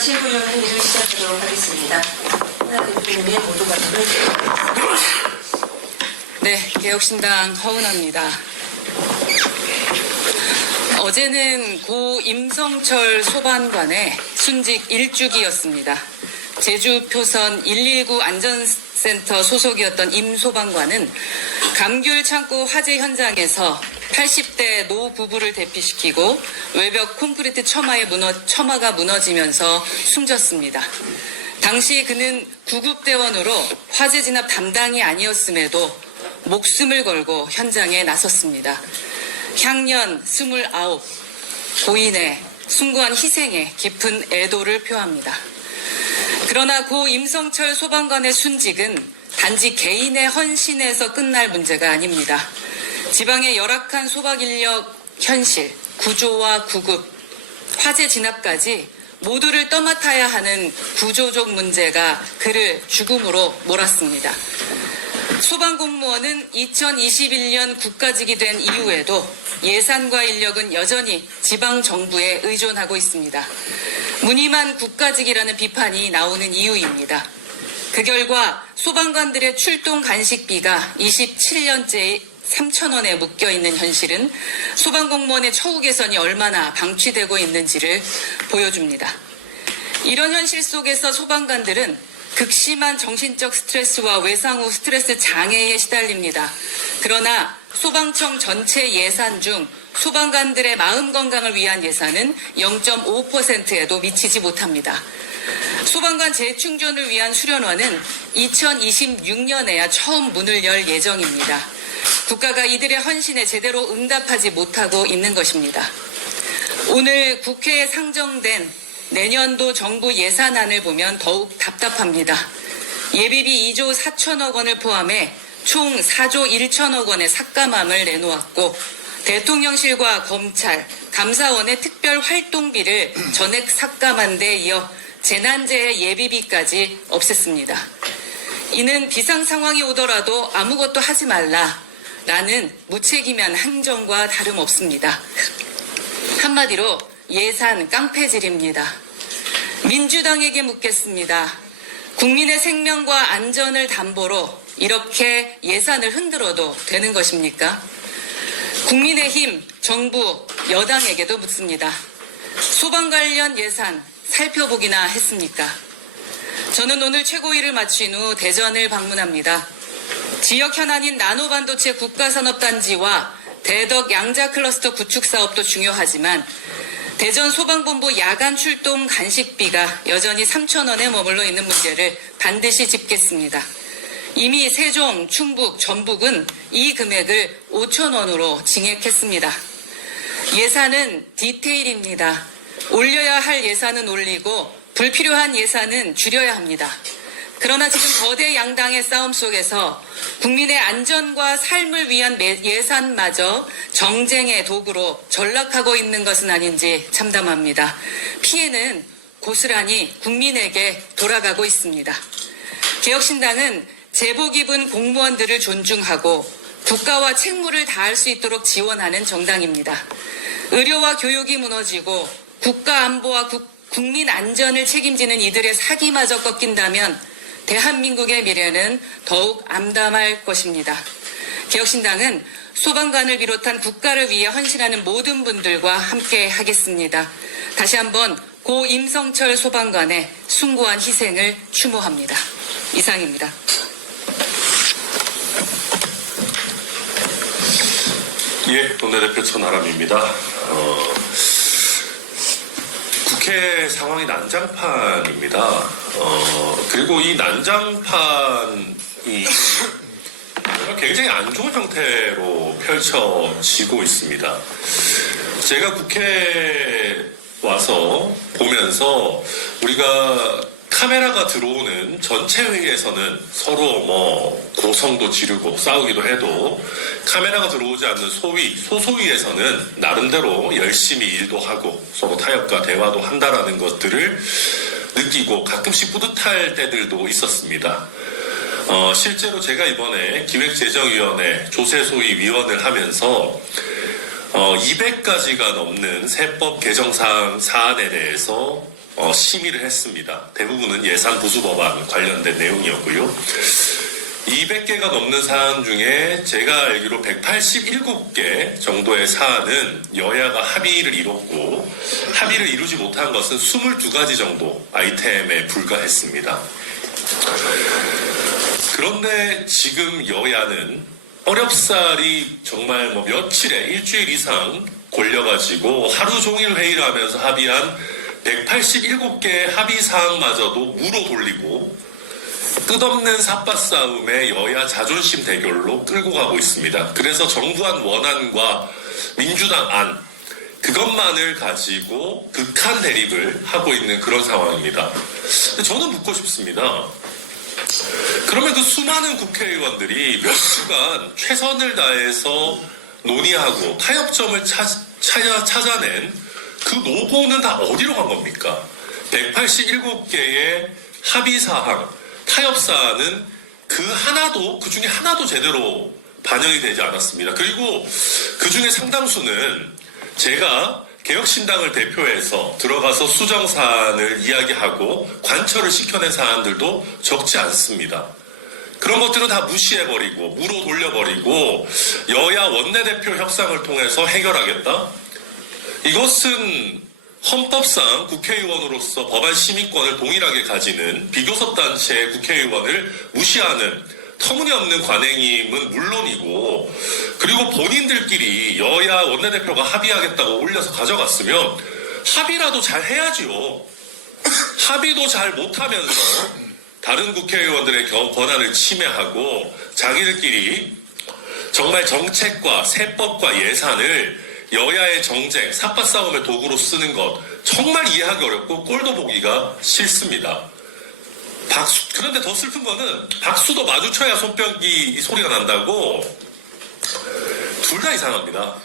최고위원 회의를 시작하도록 하겠습니다. 하나 대표님의 모두 발언을 네, 개혁신당 허은하입니다. 어제는 고 임성철 소방관의 순직 1주기였습니다. 제주 표선 119 안전센터 소속이었던 임 소방관은 감귤 창고 화재 현장에서 80대 노 부부를 대피시키고 외벽 콘크리트 처마가 무너지면서 숨졌습니다. 당시 그는 구급대원으로 화재 진압 담당이 아니었음에도 목숨을 걸고 현장에 나섰습니다. 향년 29, 고인의 숭고한 희생에 깊은 애도를 표합니다. 그러나 고 임성철 소방관의 순직은 단지 개인의 헌신에서 끝날 문제가 아닙니다. 지방의 열악한 소방 인력 현실, 구조와 구급, 화재 진압까지 모두를 떠맡아야 하는 구조적 문제가 그를 죽음으로 몰았습니다. 소방공무원은 2021년 국가직이 된 이후에도 예산과 인력은 여전히 지방정부에 의존하고 있습니다. 무늬만 국가직이라는 비판이 나오는 이유입니다. 그 결과 소방관들의 출동 간식비가 27년째 3,000원에 묶여있는 현실은 소방공무원의 처우 개선이 얼마나 방치되고 있는지를 보여줍니다. 이런 현실 속에서 소방관들은 극심한 정신적 스트레스와 외상 후 스트레스 장애에 시달립니다. 그러나 소방청 전체 예산 중 소방관들의 마음 건강을 위한 예산은 0.5%에도 미치지 못합니다. 소방관 재충전을 위한 수련원은 2026년에야 처음 문을 열 예정입니다. 국가가 이들의 헌신에 제대로 응답하지 못하고 있는 것입니다. 오늘 국회에 상정된 내년도 정부 예산안을 보면 더욱 답답합니다. 예비비 2조 4천억 원을 포함해 총 4조 1천억 원의 삭감함을 내놓았고 대통령실과 검찰, 감사원의 특별 활동비를 전액 삭감한 데 이어 재난재해 예비비까지 없앴습니다. 이는 비상 상황이 오더라도 아무것도 하지 말라라는 무책임한 행정과 다름없습니다. 한마디로 예산 깡패질입니다. 민주당에게 묻겠습니다. 국민의 생명과 안전을 담보로 이렇게 예산을 흔들어도 되는 것입니까? 국민의힘, 정부, 여당에게도 묻습니다. 소방 관련 예산 살펴보기나 했습니까? 저는 오늘 최고위를 마친 후 대전을 방문합니다. 지역 현안인 나노반도체 국가산업단지와 대덕 양자 클러스터 구축 사업도 중요하지만 대전 소방본부 야간 출동 간식비가 여전히 3,000원에 머물러 있는 문제를 반드시 짚겠습니다. 이미 세종, 충북, 전북은 이 금액을 5,000원으로 증액했습니다. 예산은 디테일입니다. 올려야 할 예산은 올리고 불필요한 예산은 줄여야 합니다. 그러나 지금 거대 양당의 싸움 속에서 국민의 안전과 삶을 위한 예산마저 정쟁의 도구로 전락하고 있는 것은 아닌지 참담합니다. 피해는 고스란히 국민에게 돌아가고 있습니다. 개혁신당은 제복 입은 공무원들을 존중하고 국가와 책무를 다할 수 있도록 지원하는 정당입니다. 의료와 교육이 무너지고 국가 안보와 국민 안전을 책임지는 이들의 사기마저 꺾인다면 대한민국의 미래는 더욱 암담할 것입니다. 개혁신당은 소방관을 비롯한 국가를 위해 헌신하는 모든 분들과 함께 하겠습니다. 다시 한번 고 임성철 소방관의 숭고한 희생을 추모합니다. 이상입니다. 예, 원내대표 천하람입니다. 국회 상황이 난장판입니다. 그리고 이 난장판이 굉장히 안 좋은 형태로 펼쳐지고 있습니다. 제가 국회에 와서 보면서 우리가 카메라가 들어오는 전체 회의에서는 서로 고성도 지르고 싸우기도 해도 카메라가 들어오지 않는 소소위에서는 나름대로 열심히 일도 하고 서로 타협과 대화도 한다라는 것들을 느끼고 가끔씩 뿌듯할 때들도 있었습니다. 실제로 제가 이번에 기획재정위원회 조세소위 위원을 하면서 200가지가 넘는 세법 개정 사안에 대해서 심의를 했습니다. 대부분은 예산 부수 법안 관련된 내용이었고요. 200개가 넘는 사안 중에 제가 알기로 187개 정도의 사안은 여야가 합의를 이뤘고, 합의를 이루지 못한 것은 22가지 정도 아이템에 불과했습니다. 그런데 지금 여야는 어렵사리 정말 며칠에 일주일 이상 골려가지고 하루 종일 회의를 하면서 합의한 187개의 합의사항마저도 무로 돌리고 끝없는 삿바싸움의 여야 자존심 대결로 끌고 가고 있습니다. 그래서 정부안 원안과 민주당 안, 그것만을 가지고 극한 대립을 하고 있는 그런 상황입니다. 저는 묻고 싶습니다. 그러면 그 수많은 국회의원들이 몇 시간 최선을 다해서 논의하고 타협점을 찾아낸 그 노고는 다 어디로 간 겁니까? 187개의 합의사항, 타협사안은 그 중에 하나도 제대로 반영이 되지 않았습니다. 그리고 그 중에 상당수는 제가 개혁신당을 대표해서 들어가서 수정사안을 이야기하고 관철을 시켜낸 사안들도 적지 않습니다. 그런 것들은 다 무시해버리고 무로 돌려버리고 여야 원내대표 협상을 통해서 해결하겠다? 이것은 헌법상 국회의원으로서 법안 심의권을 동일하게 가지는 비교섭 단체의 국회의원을 무시하는 터무니없는 관행임은 물론이고, 그리고 본인들끼리 여야 원내대표가 합의하겠다고 올려서 가져갔으면 합의라도 잘 해야지요. 합의도 잘 못하면서 다른 국회의원들의 권한을 침해하고 자기들끼리 정말 정책과 세법과 예산을 여야의 정쟁, 삿바싸움의 도구로 쓰는 것 정말 이해하기 어렵고 꼴도 보기가 싫습니다. 그런데 더 슬픈 거는 박수도 마주쳐야 손뼉이 소리가 난다고, 둘 다 이상합니다.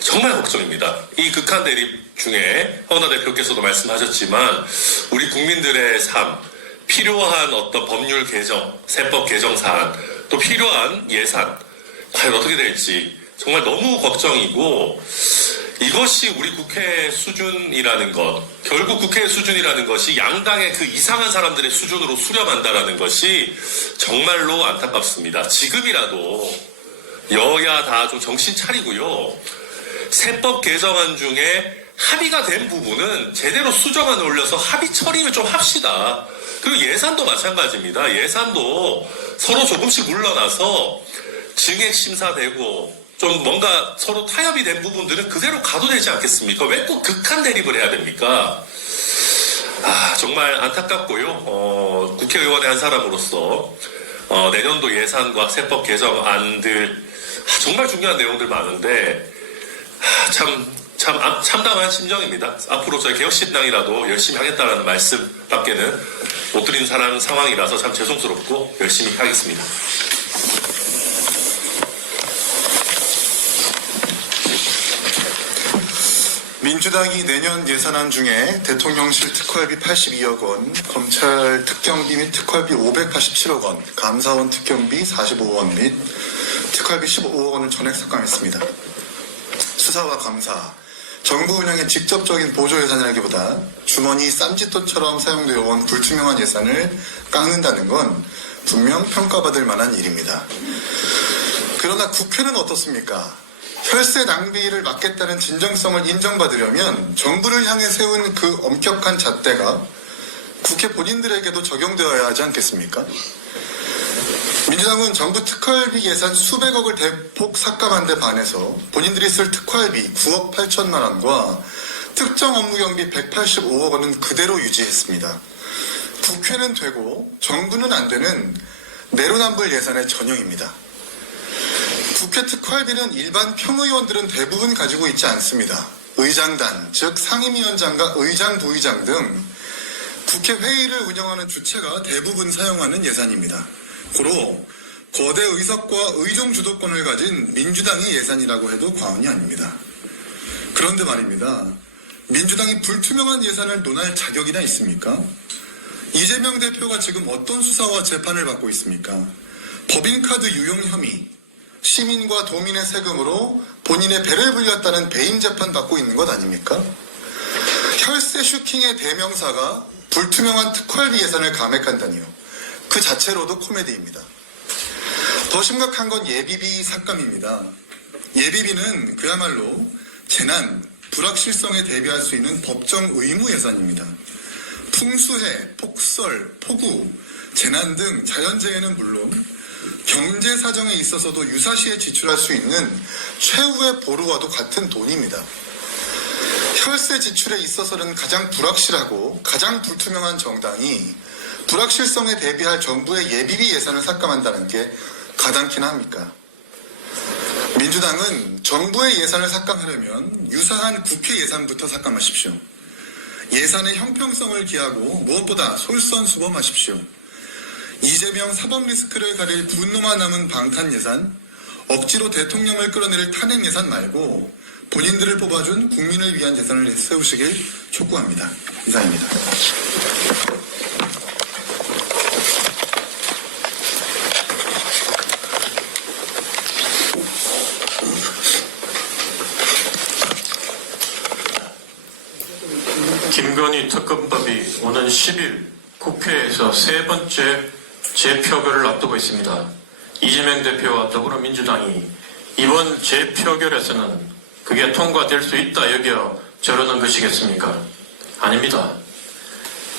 정말 걱정입니다. 이 극한 대립 중에 허은하 대표께서도 말씀하셨지만 우리 국민들의 삶, 필요한 어떤 법률 개정, 세법 개정 사안, 또 필요한 예산 과연 어떻게 될지 정말 너무 걱정이고, 이것이 우리 국회 수준이라는 것, 결국 국회 수준이라는 것이 양당의 그 이상한 사람들의 수준으로 수렴한다라는 것이 정말로 안타깝습니다. 지금이라도 여야 다 좀 정신 차리고요. 세법 개정안 중에 합의가 된 부분은 제대로 수정안을 올려서 합의 처리를 좀 합시다. 그리고 예산도 마찬가지입니다. 예산도 서로 조금씩 물러나서 증액 심사되고 좀 뭔가 서로 타협이 된 부분들은 그대로 가도 되지 않겠습니까? 왜 꼭 극한 대립을 해야 됩니까? 정말 안타깝고요. 국회의원의 한 사람으로서 내년도 예산과 세법 개정안들 정말 중요한 내용들 많은데 참 참담한 심정입니다. 앞으로 저희 개혁신당이라도 열심히 하겠다는 말씀밖에는 못 드린 상황이라서 참 죄송스럽고 열심히 하겠습니다. 민주당이 내년 예산안 중에 대통령실 특활비 82억 원, 검찰 특경비 및 특활비 587억 원, 감사원 특경비 45억 원 및 특활비 15억 원을 전액 삭감했습니다. 수사와 감사, 정부 운영의 직접적인 보조 예산이라기보다 주머니 쌈짓돈처럼 사용되어 온 불투명한 예산을 깎는다는 건 분명 평가받을 만한 일입니다. 그러나 국회는 어떻습니까? 혈세 낭비를 막겠다는 진정성을 인정받으려면 정부를 향해 세운 그 엄격한 잣대가 국회 본인들에게도 적용되어야 하지 않겠습니까? 민주당은 정부 특활비 예산 수백억을 대폭 삭감한 데 반해서 본인들이 쓸 특활비 9억 8천만 원과 특정 업무 경비 185억 원은 그대로 유지했습니다. 국회는 되고 정부는 안 되는 내로남불 예산의 전형입니다. 국회 특활비는 일반 평의원들은 대부분 가지고 있지 않습니다. 의장단, 즉 상임위원장과 의장, 부의장 등 국회 회의를 운영하는 주체가 대부분 사용하는 예산입니다. 고로 거대 의석과 의정 주도권을 가진 민주당의 예산이라고 해도 과언이 아닙니다. 그런데 말입니다. 민주당이 불투명한 예산을 논할 자격이나 있습니까? 이재명 대표가 지금 어떤 수사와 재판을 받고 있습니까? 법인카드 유용 혐의, 시민과 도민의 세금으로 본인의 배를 불렸다는 배임 재판 받고 있는 것 아닙니까? 혈세 슈킹의 대명사가 불투명한 특활비 예산을 감액한다니요. 그 자체로도 코미디입니다. 더 심각한 건 예비비 삭감입니다. 예비비는 그야말로 재난, 불확실성에 대비할 수 있는 법정 의무 예산입니다. 풍수해, 폭설, 폭우, 재난 등 자연재해는 물론 경제 사정에 있어서도 유사시에 지출할 수 있는 최후의 보루와도 같은 돈입니다. 혈세 지출에 있어서는 가장 불확실하고 가장 불투명한 정당이 불확실성에 대비할 정부의 예비비 예산을 삭감한다는 게 가당키나 합니까? 민주당은 정부의 예산을 삭감하려면 유사한 국회 예산부터 삭감하십시오. 예산의 형평성을 기하고 무엇보다 솔선수범하십시오. 이재명 사법 리스크를 가릴 분노만 남은 방탄 예산, 억지로 대통령을 끌어내릴 탄핵 예산 말고 본인들을 뽑아준 국민을 위한 예산을 세우시길 촉구합니다. 이상입니다. 김건희 특검법이 오는 10일 국회에서 세 번째 재표결을 앞두고 있습니다. 이재명 대표와 더불어민주당이 이번 재표결에서는 그게 통과될 수 있다 여겨 저러는 것이겠습니까? 아닙니다.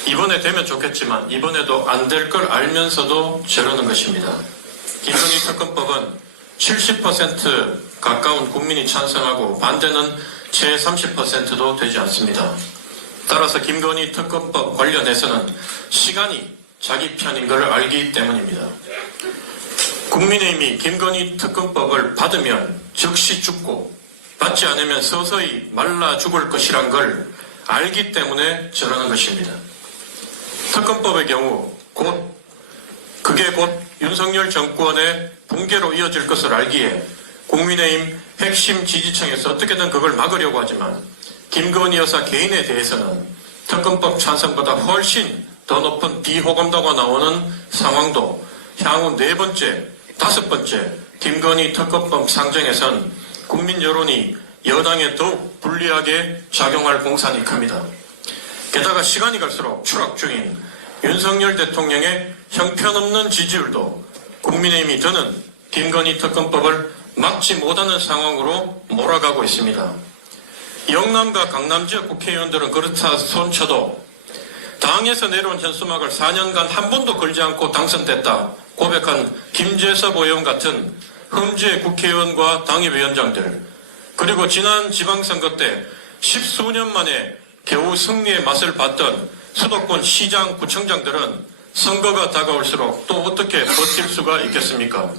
이번에 되면 좋겠지만 이번에도 안 될 걸 알면서도 저러는 것입니다. 김건희 특검법은 70% 가까운 국민이 찬성하고 반대는 채 30%도 되지 않습니다. 따라서 김건희 특검법 관련해서는 시간이 자기 편인 것을 알기 때문입니다. 국민의힘이 김건희 특검법을 받으면 즉시 죽고 받지 않으면 서서히 말라 죽을 것이란 걸 알기 때문에 저러는 것입니다. 특검법의 경우 그게 곧 윤석열 정권의 붕괴로 이어질 것을 알기에 국민의힘 핵심 지지층에서 어떻게든 그걸 막으려고 하지만 김건희 여사 개인에 대해서는 특검법 찬성보다 훨씬 더 높은 비호감도가 나오는 상황도 향후 4번째, 5번째 김건희 특검법 상정에선 국민 여론이 여당에 더욱 불리하게 작용할 공산이 큽니다. 게다가 시간이 갈수록 추락 중인 윤석열 대통령의 형편없는 지지율도 국민의힘이 더는 김건희 특검법을 막지 못하는 상황으로 몰아가고 있습니다. 영남과 강남 지역 국회의원들은 그렇다 손쳐도 당에서 내려온 현수막을 4년간 한 번도 걸지 않고 당선됐다 고백한 김재섭 의원 같은 흠지의 국회의원과 당협위원장들, 그리고 지난 지방선거 때 10수년 만에 겨우 승리의 맛을 봤던 수도권 시장, 구청장들은 선거가 다가올수록 또 어떻게 버틸 수가 있겠습니까?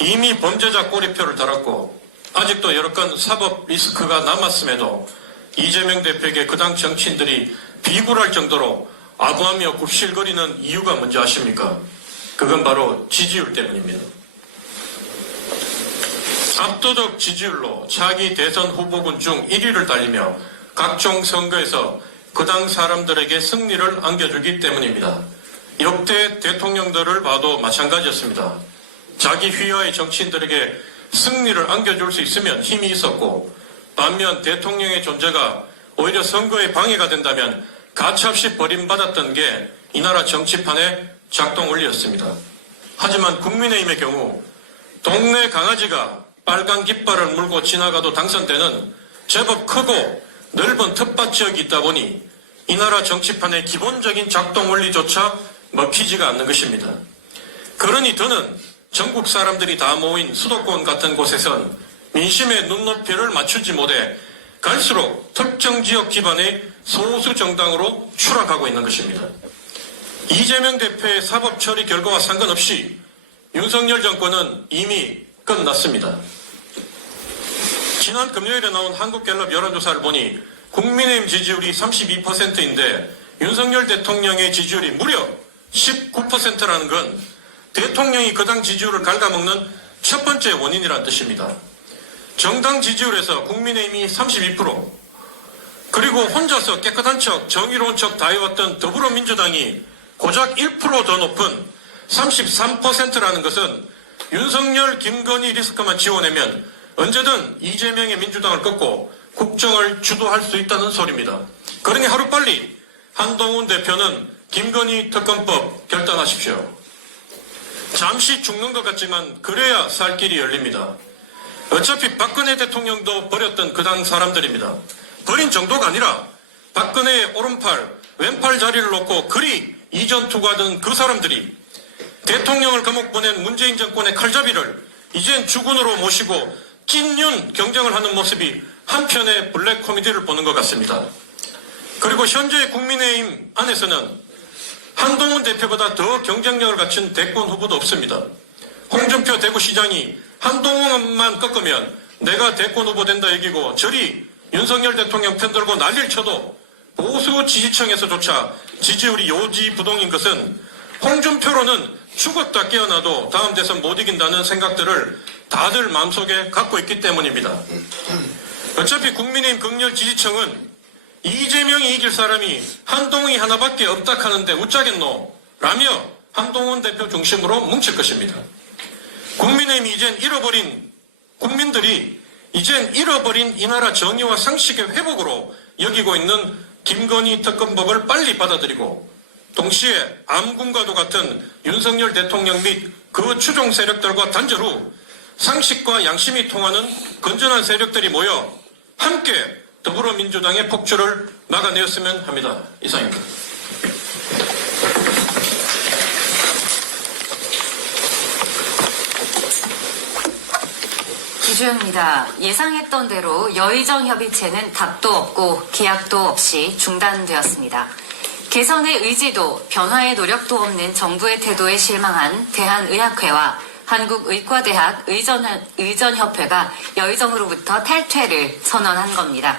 이미 범죄자 꼬리표를 달았고 아직도 여러 건 사법 리스크가 남았음에도 이재명 대표에게 그 당 정치인들이 비굴할 정도로 아부하며 굽실거리는 이유가 뭔지 아십니까? 그건 바로 지지율 때문입니다. 압도적 지지율로 차기 대선 후보군 중 1위를 달리며 각종 선거에서 그 당 사람들에게 승리를 안겨주기 때문입니다. 역대 대통령들을 봐도 마찬가지였습니다. 자기 휘하의 정치인들에게 승리를 안겨줄 수 있으면 힘이 있었고, 반면 대통령의 존재가 오히려 선거에 방해가 된다면 가차없이 버림받았던 게 이 나라 정치판의 작동 원리였습니다. 하지만 국민의힘의 경우 동네 강아지가 빨간 깃발을 물고 지나가도 당선되는 제법 크고 넓은 텃밭 지역이 있다 보니 이 나라 정치판의 기본적인 작동 원리조차 먹히지가 않는 것입니다. 그러니 더는 전국 사람들이 다 모인 수도권 같은 곳에선 민심의 눈높이를 맞추지 못해 갈수록 특정 지역 기반의 소수 정당으로 추락하고 있는 것입니다. 이재명 대표의 사법 처리 결과와 상관없이 윤석열 정권은 이미 끝났습니다. 지난 금요일에 나온 한국갤럽 여론조사를 보니 국민의힘 지지율이 32%인데 윤석열 대통령의 지지율이 무려 19%라는 건 대통령이 그 당 지지율을 갉아먹는 첫 번째 원인이란 뜻입니다. 정당 지지율에서 국민의힘이 32%, 그리고 혼자서 깨끗한 척, 정의로운 척 다 해왔던 더불어민주당이 고작 1% 더 높은 33%라는 것은 윤석열, 김건희 리스크만 지워내면 언제든 이재명의 민주당을 꺾고 국정을 주도할 수 있다는 소리입니다. 그러니 하루빨리 한동훈 대표는 김건희 특검법 결단하십시오. 잠시 죽는 것 같지만 그래야 살 길이 열립니다. 어차피 박근혜 대통령도 버렸던 그 당 사람들입니다. 버린 정도가 아니라 박근혜의 오른팔, 왼팔 자리를 놓고 그리 이전 투구하던 그 사람들이 대통령을 감옥 보낸 문재인 정권의 칼잡이를 이젠 주군으로 모시고 찐윤 경쟁을 하는 모습이 한편의 블랙 코미디를 보는 것 같습니다. 그리고 현재 국민의힘 안에서는 한동훈 대표보다 더 경쟁력을 갖춘 대권 후보도 없습니다. 홍준표 대구시장이 한동훈만 꺾으면 내가 대권 후보 된다 얘기고 저리 윤석열 대통령 편들고 난리를 쳐도 보수 지지층에서조차 지지율이 요지부동인 것은 홍준표로는 죽었다 깨어나도 다음 대선 못 이긴다는 생각들을 다들 마음속에 갖고 있기 때문입니다. 어차피 국민의힘 극렬 지지층은 이재명이 이길 사람이 한동훈이 하나밖에 없다 하는데 웃자겠노? 라며 한동훈 대표 중심으로 뭉칠 것입니다. 국민의힘이 이젠 잃어버린 이 나라 정의와 상식의 회복으로 여기고 있는 김건희 특검법을 빨리 받아들이고 동시에 암군과도 같은 윤석열 대통령 및 그 추종 세력들과 단절 후 상식과 양심이 통하는 건전한 세력들이 모여 함께 더불어민주당의 폭주를 막아내었으면 합니다. 이상입니다. 기주입니다. 예상했던 대로 여의정 협의체는 답도 없고 기약도 없이 중단되었습니다. 개선의 의지도 변화의 노력도 없는 정부의 태도에 실망한 대한의학회와 한국의과대학 의전협회가 여의정으로부터 탈퇴를 선언한 겁니다.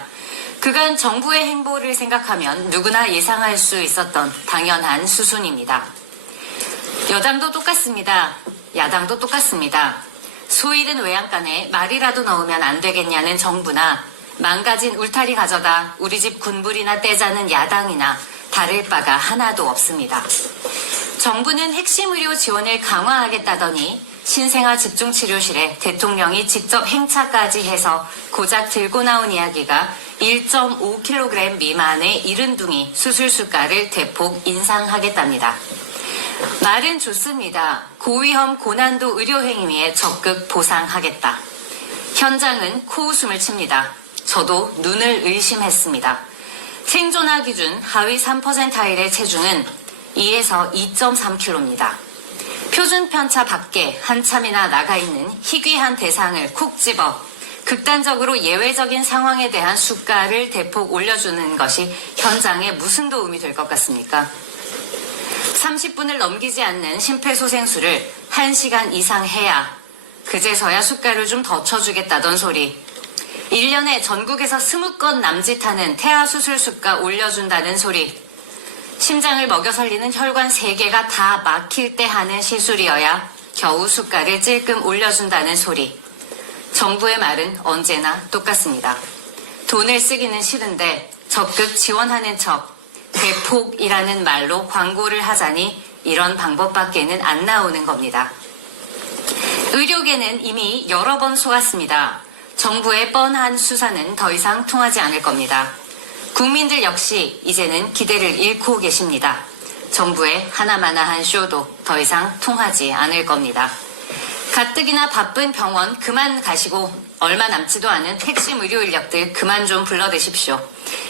그간 정부의 행보를 생각하면 누구나 예상할 수 있었던 당연한 수순입니다. 여당도 똑같습니다. 야당도 똑같습니다. 소일은 외양간에 말이라도 넣으면 안 되겠냐는 정부나 망가진 울타리 가져다 우리 집 군불이나 떼자는 야당이나 다를 바가 하나도 없습니다. 정부는 핵심 의료 지원을 강화하겠다더니 신생아 집중치료실에 대통령이 직접 행차까지 해서 고작 들고 나온 이야기가 1.5kg 미만의 이른둥이 수술수가를 대폭 인상하겠답니다. 말은 좋습니다. 고위험 고난도 의료행위에 적극 보상하겠다. 현장은 코웃음을 칩니다. 저도 눈을 의심했습니다. 생존화 기준 하위 3%일의 체중은 2에서 2.3kg입니다. 표준 편차 밖에 한참이나 나가 있는 희귀한 대상을 콕 집어 극단적으로 예외적인 상황에 대한 수가를 대폭 올려주는 것이 현장에 무슨 도움이 될 것 같습니까? 30분을 넘기지 않는 심폐소생술을 1시간 이상 해야 그제서야 수가를 좀 더 쳐주겠다던 소리. 1년에 전국에서 20건 남짓하는 태아수술 수가 올려준다는 소리. 심장을 먹여 살리는 혈관 3개가 다 막힐 때 하는 시술이어야 겨우 수가를 찔끔 올려준다는 소리. 정부의 말은 언제나 똑같습니다. 돈을 쓰기는 싫은데 적극 지원하는 척 대폭이라는 말로 광고를 하자니 이런 방법밖에는 안 나오는 겁니다. 의료계는 이미 여러 번 속았습니다. 정부의 뻔한 수사는 더 이상 통하지 않을 겁니다. 국민들 역시 이제는 기대를 잃고 계십니다. 정부의 하나마나한 쇼도 더 이상 통하지 않을 겁니다. 가뜩이나 바쁜 병원 그만 가시고 얼마 남지도 않은 핵심 의료 인력들 그만 좀 불러대십시오.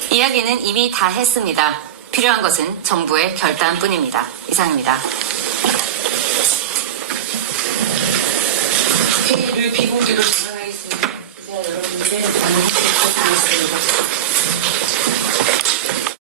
이야기는 이미 다 했습니다. 필요한 것은 정부의 결단뿐입니다. 이상입니다. 회의를 비공개로